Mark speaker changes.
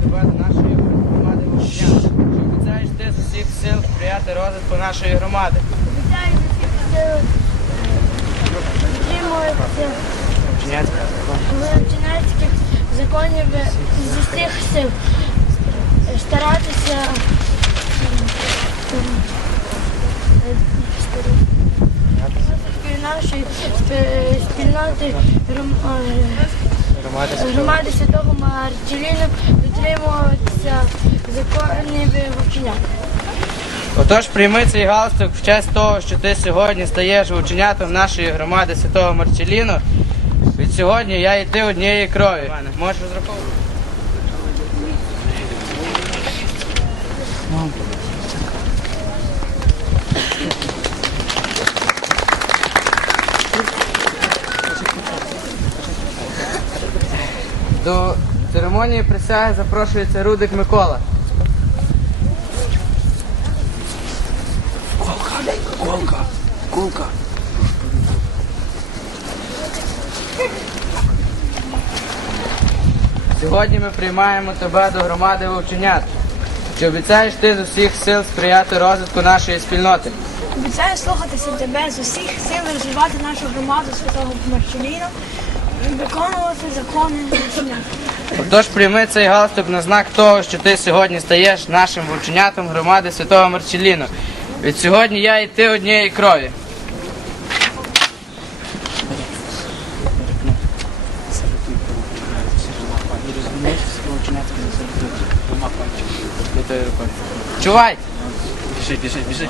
Speaker 1: тебе нашої громади Вовчан, що обіцяєш ти з усіх сил сприяти розвитку нашої громади.
Speaker 2: Обіцяю з усіх сил підтримувати вчинецьких законів з усіх сил. Старатися нашої спільноти.
Speaker 1: Громади громади
Speaker 2: Святого Мартіліну дотримуватися законів вчення.
Speaker 1: Отож, прийми цей галстук в честь того, що ти сьогодні стаєш ученятом нашої громади Святого Марчеліну. Від сьогодні я і ти однієї крові. Можеш розраховувати. До церемонії присяги запрошується Рудик Микола. Колка, Сьогодні ми приймаємо тебе до громади вовченят. Чи обіцяєш ти з усіх сил сприяти розвитку нашої спільноти?
Speaker 3: Обіцяю слухатися тебе з усіх сил розвивати нашу громаду Святого Марчеліна виконувати закони.
Speaker 1: Отож прийми цей галстук на знак того, що ти сьогодні стаєш нашим вовченятом громади Святого Марчеліну. Від сьогодні я і ти однієї крові. Чувай! Біжи, біжи, біжи.